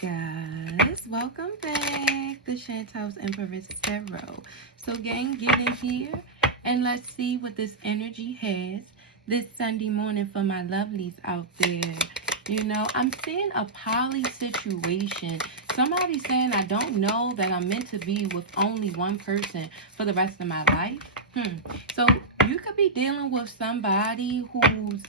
guys, welcome back to Chantel's Empress Tarot. So gang, get in here and let's see what this energy has this Sunday morning for my lovelies out there. You know, I'm seeing a poly situation. Somebody saying I don't know that I'm meant to be with only one person for the rest of my life. So you could be dealing with somebody who's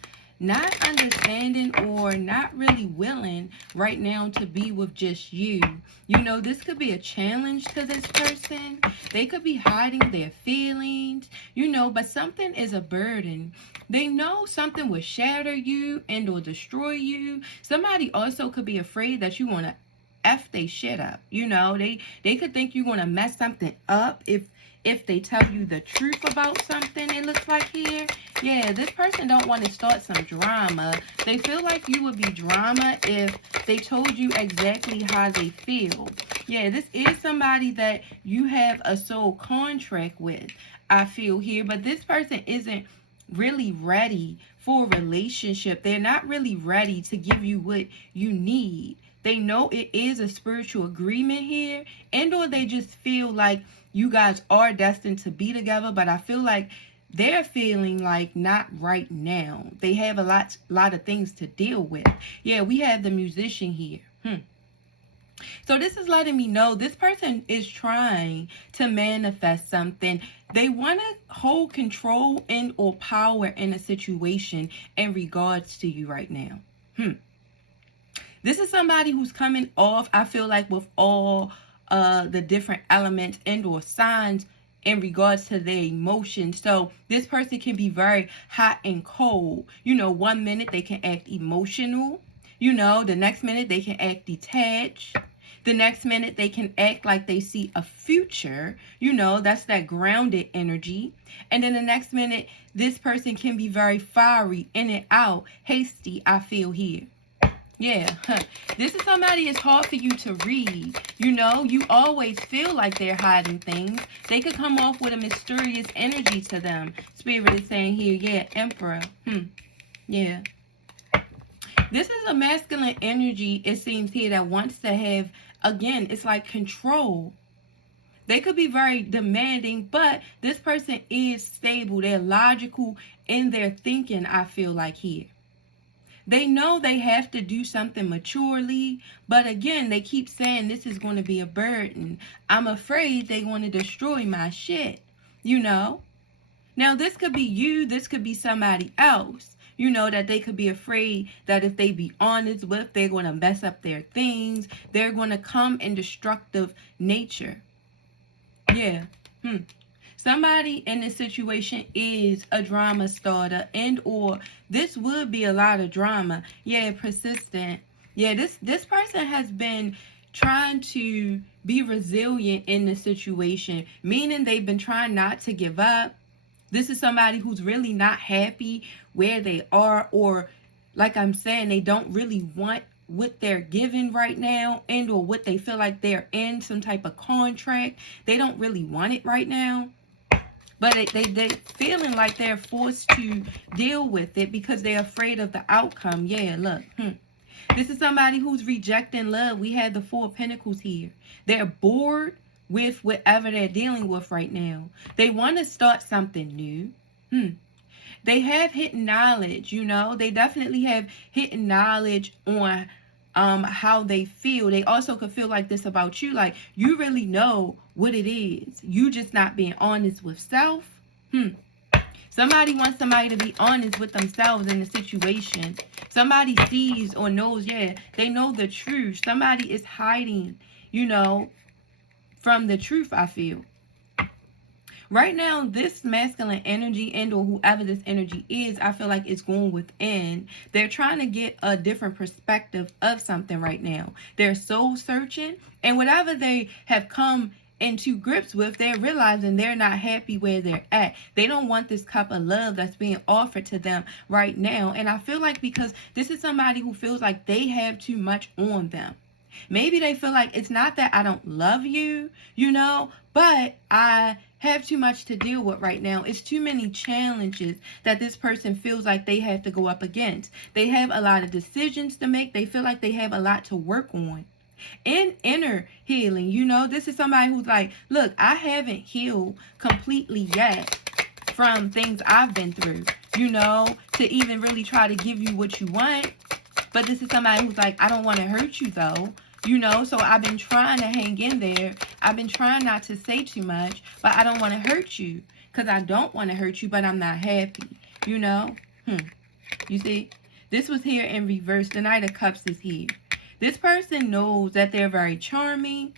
not understanding or not really willing right now to be with just you. You know, this could be a challenge to this person. They could be hiding their feelings, you know, but something is a burden. They know something will shatter you and or destroy you. Somebody also could be afraid that you want to F they shit up. You know, they could think you're going to mess something up if they tell you the truth about something. It looks like here. Yeah, this person don't want to start some drama. They feel like you would be drama if they told you exactly how they feel. Yeah, this is somebody that you have a soul contract with, I feel here. But this person isn't really ready for a relationship. They're not really ready to give you what you need. They know it is a spiritual agreement here, and or they just feel like you guys are destined to be together, but I feel like they're feeling like not right now. They have a lot of things to deal with. Yeah, we have the musician here. So this is letting me know this person is trying to manifest something. They want to hold control and or power in a situation in regards to you right now. This is somebody who's coming off, I feel like, with all the different elements and or signs in regards to their emotions. So this person can be very hot and cold. You know, one minute they can act emotional. You know, the next minute they can act detached. The next minute they can act like they see a future. You know, that's that grounded energy. And then the next minute, this person can be very fiery, in and out, hasty, I feel here. Yeah, this is somebody it's hard for you to read. You know, you always feel like they're hiding things. They could come off with a mysterious energy to them. Spirit is saying here, yeah, Emperor. Yeah. This is a masculine energy, it seems here, that wants to have, again, it's like control. They could be very demanding, but this person is stable. They're logical in their thinking, I feel like here. They know they have to do something maturely, but again, they keep saying this is going to be a burden. I'm afraid they're going to destroy my shit, you know? Now, this could be you. This could be somebody else, you know, that they could be afraid that if they be honest with, they're going to mess up their things. They're going to come in destructive nature. Yeah. Somebody in this situation is a drama starter, and or this would be a lot of drama. Yeah, persistent. Yeah, this person has been trying to be resilient in the situation, meaning they've been trying not to give up. This is somebody who's really not happy where they are, or like I'm saying, they don't really want what they're given right now, and or what they feel like they're in some type of contract. They don't really want it right now. But they feeling like they're forced to deal with it because they're afraid of the outcome. Yeah, look. This is somebody who's rejecting love. We had the Four of Pentacles here. They're bored with whatever they're dealing with right now. They want to start something new. They have hidden knowledge, you know. They definitely have hidden knowledge on how they feel. They also could feel like this about you, like you really know what it is, you just not being honest with self. Somebody wants somebody to be honest with themselves in the situation. Somebody sees or knows, yeah, they know the truth. Somebody is hiding, you know, from the truth, I feel. Right now, this masculine energy and or whoever this energy is, I feel like it's going within. They're trying to get a different perspective of something right now. They're soul searching, and whatever they have come into grips with, they're realizing they're not happy where they're at. They don't want this cup of love that's being offered to them right now. And I feel like because this is somebody who feels like they have too much on them. Maybe they feel like it's not that I don't love you, you know, but I have too much to deal with right now. It's too many challenges that this person feels like they have to go up against. They have a lot of decisions to make. They feel like they have a lot to work on. In inner healing, you know, this is somebody who's like, look, I haven't healed completely yet from things I've been through, you know, to even really try to give you what you want. But this is somebody who's like, I don't want to hurt you though, you know, so I've been trying to hang in there. I've been trying not to say too much, but I don't want to hurt you because I don't want to hurt you, but I'm not happy, you know. You see, this was here in reverse. The Knight of Cups is here. This person knows that they're very charming.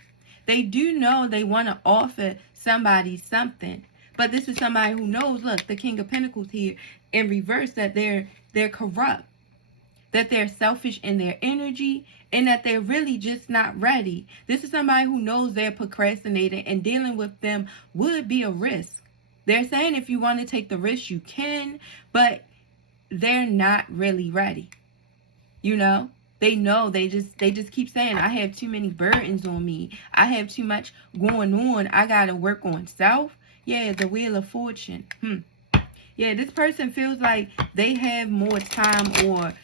They do know they want to offer somebody something. But this is somebody who knows, look, the King of Pentacles here in reverse, that they're corrupt, that they're selfish in their energy, and that they're really just not ready. This is somebody who knows they're procrastinating, and dealing with them would be a risk. They're saying if you want to take the risk, you can, but they're not really ready. You know? They know, they just keep saying, I have too many burdens on me. I have too much going on. I got to work on self. Yeah, the Wheel of Fortune. Yeah, this person feels like they have more time, or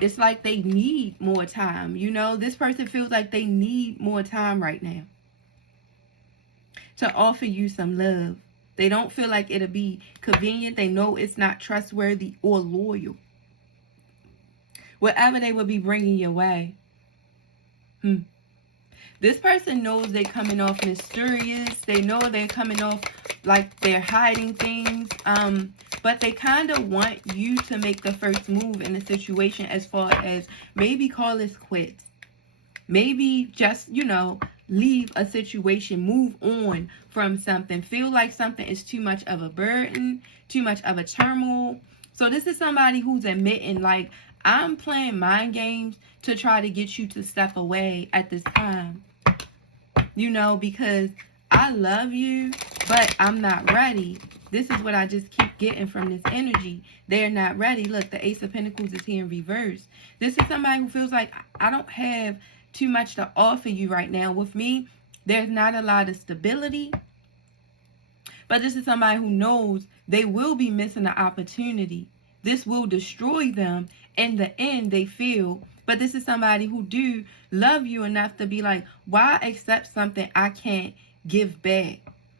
it's like they need more time. You know, this person feels like they need more time right now to offer you some love. They don't feel like it'll be convenient. They know it's not trustworthy or loyal. Whatever they will be bringing your way. This person knows they're coming off mysterious. They know they're coming off like they're hiding things. But they kind of want you to make the first move in the situation, as far as maybe call this quits. Maybe just, you know, leave a situation, move on from something. Feel like something is too much of a burden, too much of a turmoil. So this is somebody who's admitting, like, I'm playing mind games to try to get you to step away at this time. You know, because I love you, but I'm not ready. This is what I just keep getting from this energy. They're not ready. Look, the Ace of Pentacles is here in reverse. This is somebody who feels like, I don't have too much to offer you right now. With me, there's not a lot of stability. But this is somebody who knows they will be missing an opportunity. This will destroy them in the end, they feel. But this is somebody who do love you enough to be like, why accept something I can't give back?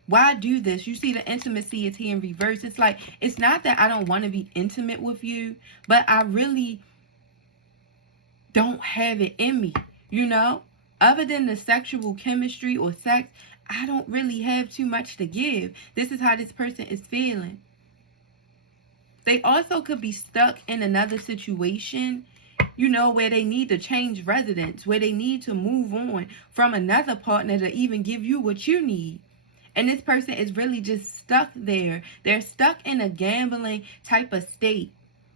Why do this? You see, the intimacy is here in reverse. It's like, it's not that I don't want to be intimate with you, but I really don't have it in me, you know? Other than the sexual chemistry or sex, I don't really have too much to give. This is how this person is feeling. They also could be stuck in another situation, you know, where they need to change residence, where they need to move on from another partner to even give you what you need. And this person is really just stuck there. They're stuck in a gambling type of state,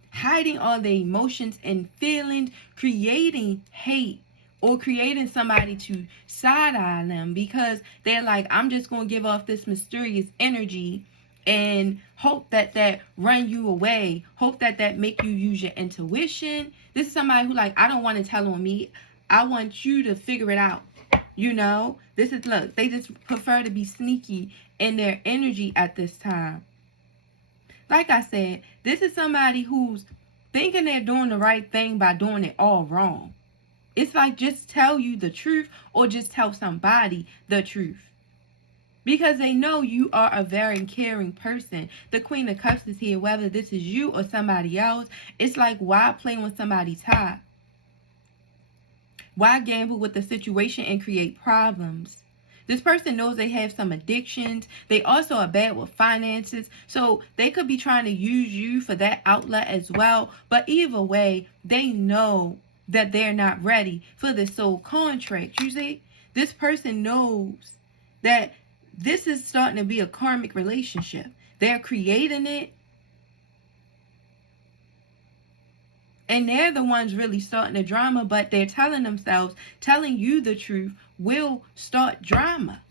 hiding all their emotions and feelings, creating hate, or creating somebody to side-eye them, because they're like, I'm just going to give off this mysterious energy and hope that that run you away. Hope that that make you use your intuition. This is somebody who like, I don't want to tell on me. I want you to figure it out. You know, this is, look, they just prefer to be sneaky in their energy at this time. Like I said, this is somebody who's thinking they're doing the right thing by doing it all wrong. It's like, just tell you the truth, or just tell somebody the truth. Because they know you are a very caring person. The Queen of Cups is here, whether this is you or somebody else. It's like, why play with somebody's heart? Why gamble with the situation and create problems? This person knows they have some addictions. They also are bad with finances. So they could be trying to use you for that outlet as well. But either way, they know that they're not ready for this soul contract. You see, this person knows that this is starting to be a karmic relationship. They're creating it. And they're the ones really starting the drama, but they're telling themselves, telling you the truth will start drama.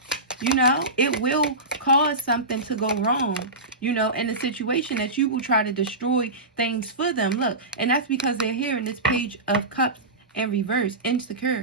You know, it will cause something to go wrong, you know, in a situation that you will try to destroy things for them. Look, and that's because they're here in this Page of Cups in reverse, insecure.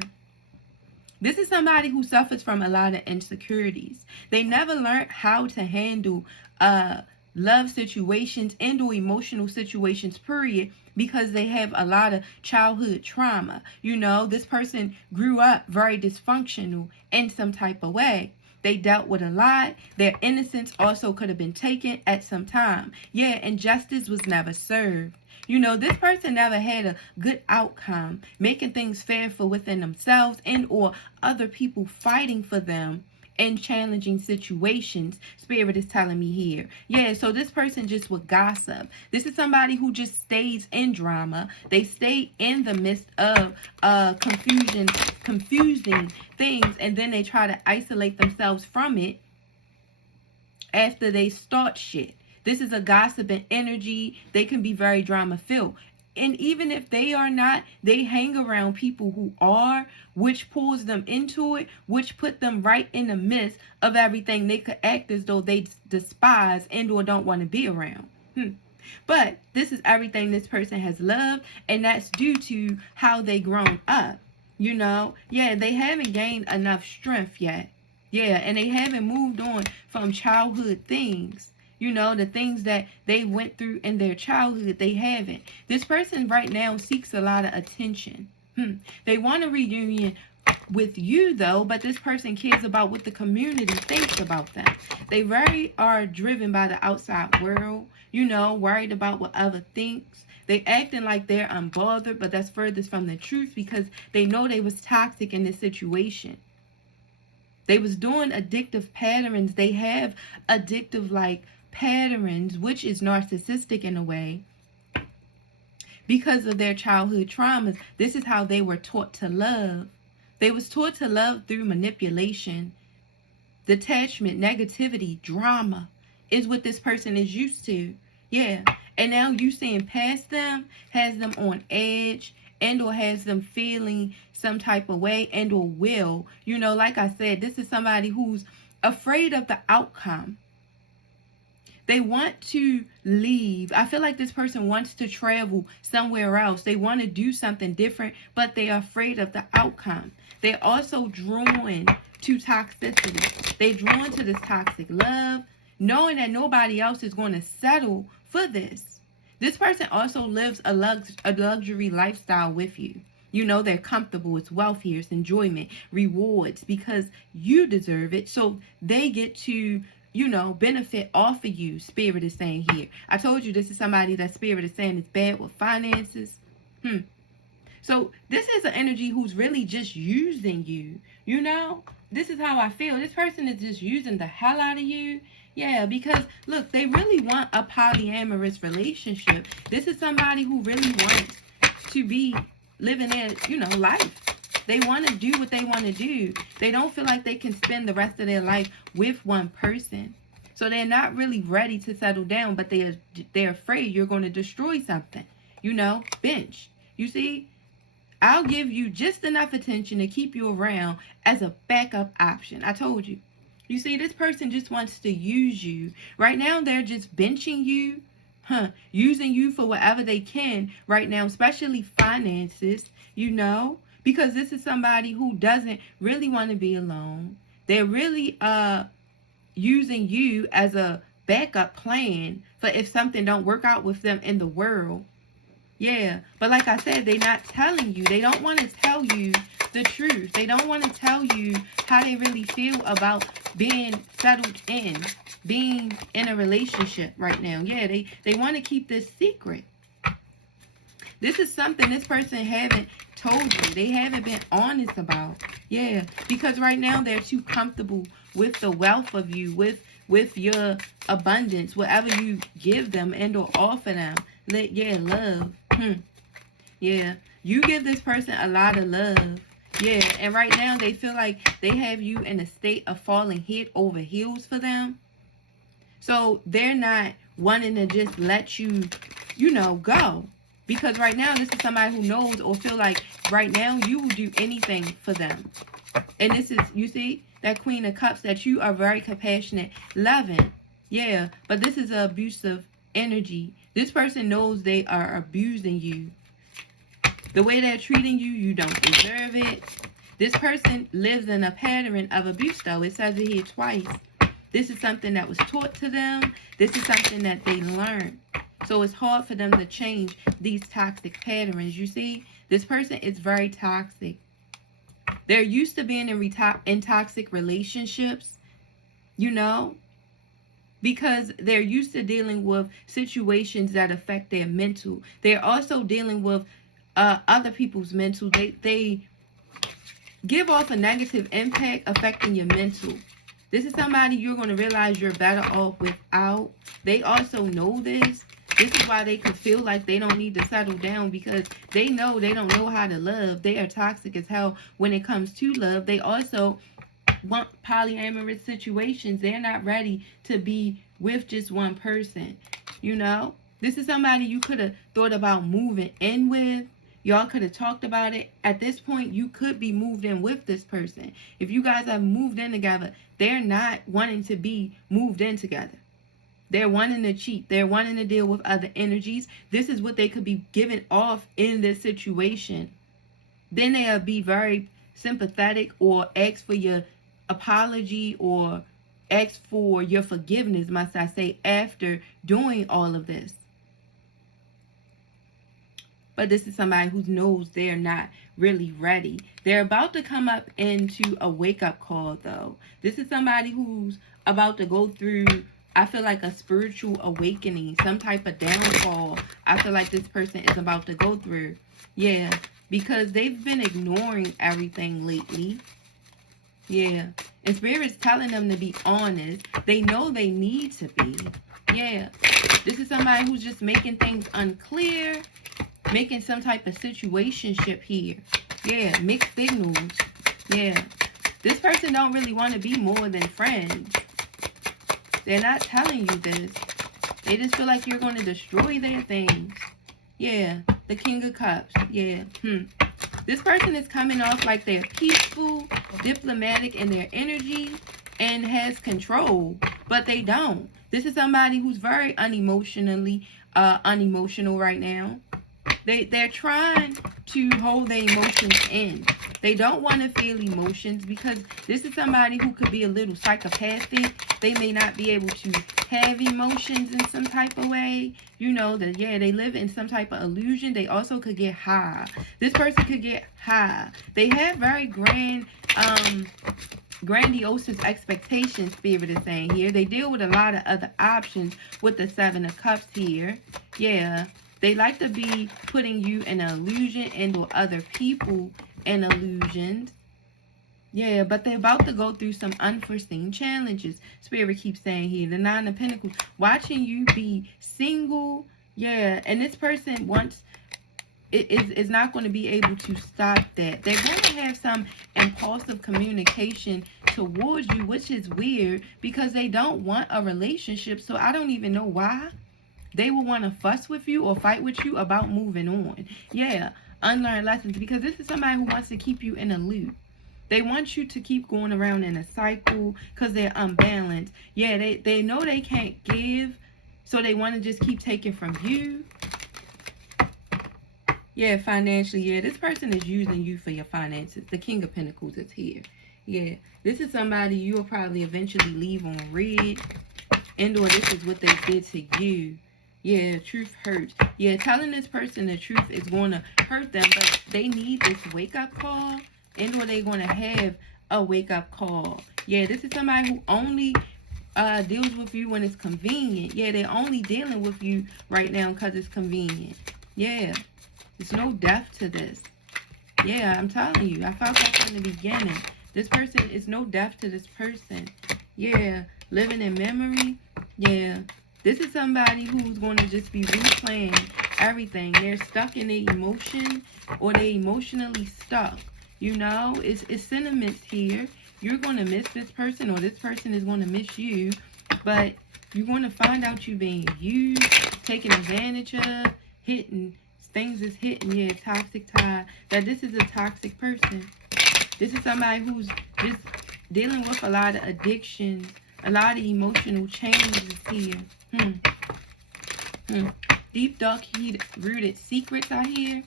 This is somebody who suffers from a lot of insecurities. They never learned how to handle love situations and or emotional situations, period, because they have a lot of childhood trauma. You know, this person grew up very dysfunctional in some type of way. They dealt with a lot. Their innocence also could have been taken at some time. Yeah, and justice was never served. You know, this person never had a good outcome, making things fair for within themselves and or other people fighting for them in challenging situations. Spirit is telling me here. Yeah, so this person just would gossip. This is somebody who just stays in drama. They stay in the midst of confusing things, and then they try to isolate themselves from it after they start shit. This is a gossiping energy. They can be very drama filled. And even if they are not, they hang around people who are, which pulls them into it, which put them right in the midst of everything they could act as though they despise and or don't want to be around. But this is everything this person has loved, and that's due to how they grown up. You know, yeah, they haven't gained enough strength yet. Yeah, and they haven't moved on from childhood things. You know, the things that they went through in their childhood, they haven't. This person right now seeks a lot of attention. They want a reunion with you, though, but this person cares about what the community thinks about them. They very are driven by the outside world, you know, worried about what other thinks. They acting like they're unbothered, but that's furthest from the truth because they know they was toxic in this situation. They was doing addictive patterns. They have addictive, like, patterns, which is narcissistic in a way, because of their childhood traumas. This is how they were taught to love. They was taught to love through manipulation, detachment, negativity, drama is what this person is used to. Yeah, and now you seeing past them has them on edge and or has them feeling some type of way and or will. You know, like I said, this is somebody who's afraid of the outcome. They want to leave. I feel like this person wants to travel somewhere else. They want to do something different, but they are afraid of the outcome. They're also drawn to toxicity. They're drawn to this toxic love, knowing that nobody else is going to settle for this. This person also lives a luxury lifestyle with you. You know, they're comfortable. It's wealthy, it's enjoyment, rewards, because you deserve it. So they get to, you know, benefit off of you, Spirit is saying here. I told you this is somebody that Spirit is saying is bad with finances. So this is an energy who's really just using you. You know, this is how I feel. This person is just using the hell out of you. Yeah, because look, they really want a polyamorous relationship. This is somebody who really wants to be living their, you know, life. They want to do what they want to do. They don't feel like they can spend the rest of their life with one person. So they're not really ready to settle down, but they're afraid you're going to destroy something. You know, bench. You see, I'll give you just enough attention to keep you around as a backup option. I told you. You see, this person just wants to use you. Right now, they're just benching you, using you for whatever they can right now, especially finances, you know, because this is somebody who doesn't really want to be alone. They're really using you as a backup plan for if something don't work out with them in the world. Yeah, but like I said, they're not telling you. They don't want to tell you the truth. They don't want to tell you how they really feel about being settled in, being in a relationship right now. Yeah, they want to keep this secret. This is something this person haven't told you. They haven't been honest about. Yeah, because right now they're too comfortable with the wealth of you, with your abundance, whatever you give them and or offer them. Yeah, love. Yeah, you give this person a lot of love. Yeah, and right now they feel like they have you in a state of falling head over heels for them. So they're not wanting to just let you, you know, go. Because right now this is somebody who knows or feel like right now you will do anything for them. And this is, you see, that Queen of Cups, that you are very compassionate, loving. Yeah, but this is an abusive energy. This person knows they are abusing you. The way they're treating you, you don't deserve it. This person lives in a pattern of abuse, though. It says it here twice. This is something that was taught to them. This is something that they learned. So it's hard for them to change these toxic patterns. You see, this person is very toxic. They're used to being in toxic relationships, you know, because they're used to dealing with situations that affect their mental. They're also dealing with other people's mental. They give off a negative impact affecting your mental. This is somebody you're going to realize you're better off without. They also know this. This is why they could feel like they don't need to settle down, because they know they don't know how to love. They are toxic as hell when it comes to love. They also want polyamorous situations. They're not ready to be with just one person. You know, this is somebody you could have thought about moving in with. Y'all could have talked about it. At this point, you could be moved in with this person. If you guys have moved in together, they're not wanting to be moved in together. They're wanting to cheat. They're wanting to deal with other energies. This is what they could be giving off in this situation. Then they'll be very sympathetic or ask for your apology or ask for your forgiveness, must I say, after doing all of this. But this is somebody who knows they're not really ready. They're about to come up into a wake-up call, though. This is somebody who's about to go through, I feel like, a spiritual awakening, some type of downfall. I feel like this person is about to go through. Yeah, because they've been ignoring everything lately. Yeah, and Spirit's telling them to be honest. They know they need to be. Yeah, this is somebody who's just making things unclear, making some type of situationship here. Yeah, mixed signals. Yeah, this person don't really want to be more than friends. They're not telling you this. They just feel like you're going to destroy their things. Yeah, the King of Cups. Yeah. This person is coming off like they're peaceful, diplomatic in their energy, and has control, but they don't. This is somebody who's very unemotional right now. They're trying to hold their emotions in. They don't want to feel emotions, because this is somebody who could be a little psychopathic. They may not be able to have emotions in some type of way. You know, that, yeah, they live in some type of illusion. They also could get high. This person could get high. They have very grandiose expectations, Spirit is saying here. They deal with a lot of other options with the Seven of Cups here. Yeah. They like to be putting you in an illusion and or other people in illusions. Yeah, but they're about to go through some unforeseen challenges. Spirit keeps saying here, the Nine of Pentacles, watching you be single. Yeah, and this person is not going to be able to stop that. They're going to have some impulsive communication towards you, which is weird, because they don't want a relationship. So I don't even know why they will want to fuss with you or fight with you about moving on. Yeah, unlearned lessons, because this is somebody who wants to keep you in a loop. They want you to keep going around in a cycle because they're unbalanced. Yeah, they know they can't give, so they want to just keep taking from you. Yeah, financially, yeah, this person is using you for your finances. The King of Pentacles is here. Yeah, this is somebody you'll probably eventually leave on red, and or this is what they did to you. Yeah, truth hurts. Yeah, telling this person the truth is going to hurt them, but they need this wake-up call, and or they're going to have a wake-up call. Yeah, this is somebody who only deals with you when it's convenient. Yeah, they're only dealing with you right now because it's convenient. Yeah, there's no depth to this. Yeah, I'm telling you, I felt that from the beginning. This person is no depth to this person. Yeah, living in memory. Yeah. This is somebody who's going to just be replaying everything. They're stuck in their emotion, or they're emotionally stuck. You know, it's sentiments here. You're going to miss this person, or this person is going to miss you. But you're going to find out you're being used, taken advantage of, hitting. Things is hitting. Yeah, toxic tie. That this is a toxic person. This is somebody who's just dealing with a lot of addictions, a lot of emotional changes here. Deep, dark, rooted secrets out here,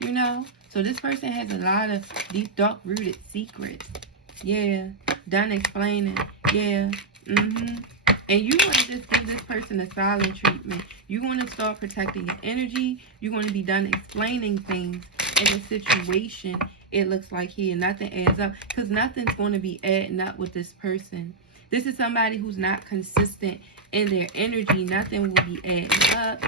you know. So this person has a lot of deep, dark, rooted secrets. Yeah, done explaining. Yeah, And you want to just give this person a silent treatment. You want to start protecting your energy. You want to be done explaining things in a situation. It looks like here nothing adds up, because nothing's going to be adding up with this person. This is somebody who's not consistent in their energy. Nothing will be adding up.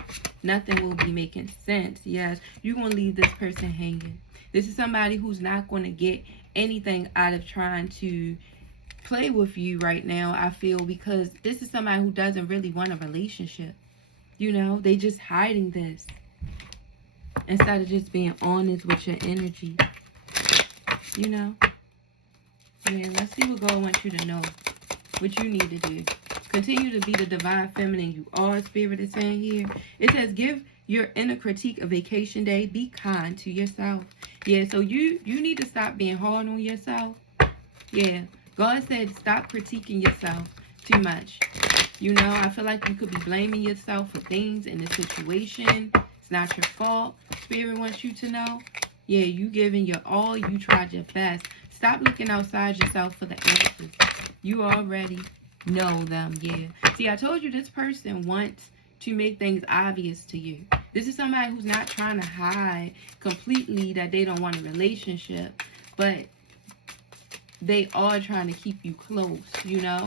Nothing will be making sense. Yes, you're going to leave this person hanging. This is somebody who's not going to get anything out of trying to play with you right now, I feel, because this is somebody who doesn't really want a relationship. You know, they just hiding this instead of just being honest with your energy. You know? Yeah, let's see what God wants you to know. What you need to do. Continue to be the divine feminine you are, Spirit is saying here. It says, give your inner critique a vacation day. Be kind to yourself. Yeah, so you need to stop being hard on yourself. Yeah. God said stop critiquing yourself too much. You know, I feel like you could be blaming yourself for things in the situation. It's not your fault. Spirit wants you to know. Yeah, you giving your all. You tried your best. Stop looking outside yourself for the answers. You already know them. Yeah. See, I told you this person wants to make things obvious to you. This is somebody who's not trying to hide completely that they don't want a relationship. But they are trying to keep you close, you know.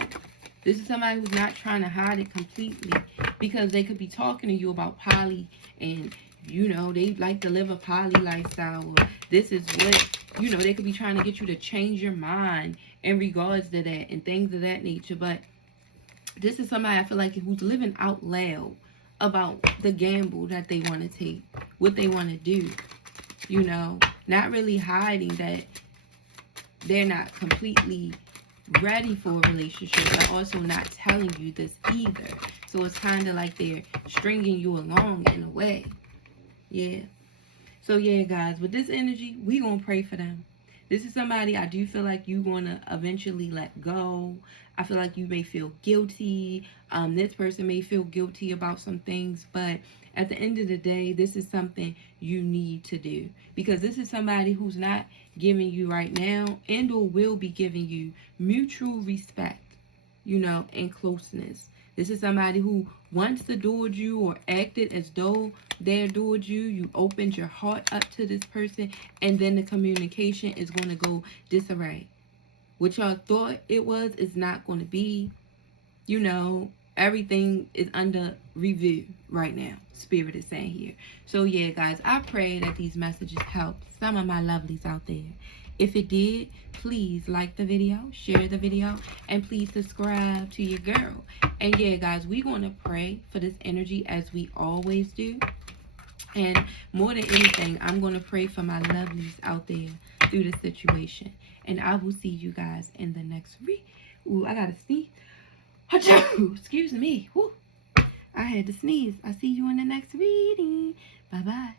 This is somebody who's not trying to hide it completely, because they could be talking to you about poly, and, you know, they like to live a poly lifestyle. Or this is what, you know, they could be trying to get you to change your mind in regards to that and things of that nature. But this is somebody I feel like who's living out loud about the gamble that they want to take, what they want to do, you know, not really hiding that they're not completely ready for a relationship, but also not telling you this either. So it's kind of like they're stringing you along in a way. Yeah. So yeah, guys, with this energy, we gonna pray for them. This is somebody I do feel like you gonna eventually let go. I feel like you may feel guilty. This person may feel guilty about some things, but at the end of the day, this is something you need to do, because this is somebody who's not giving you right now, and or will be giving you mutual respect, you know, and closeness. This is somebody who once adored you or acted as though they adored you. You opened your heart up to this person, and then the communication is going to go disarray. What y'all thought it was is not going to be. You know, everything is under review right now, Spirit is saying here. So yeah, guys, I pray that these messages helped some of my lovelies out there. If it did, please like the video, share the video, and please subscribe to your girl. And yeah, guys, we're going to pray for this energy as we always do. And more than anything, I'm going to pray for my lovelies out there through this situation. And I will see you guys in the next Ooh, I got to sneeze. Excuse me. Woo. I had to sneeze. I'll see you in the next reading. Bye-bye.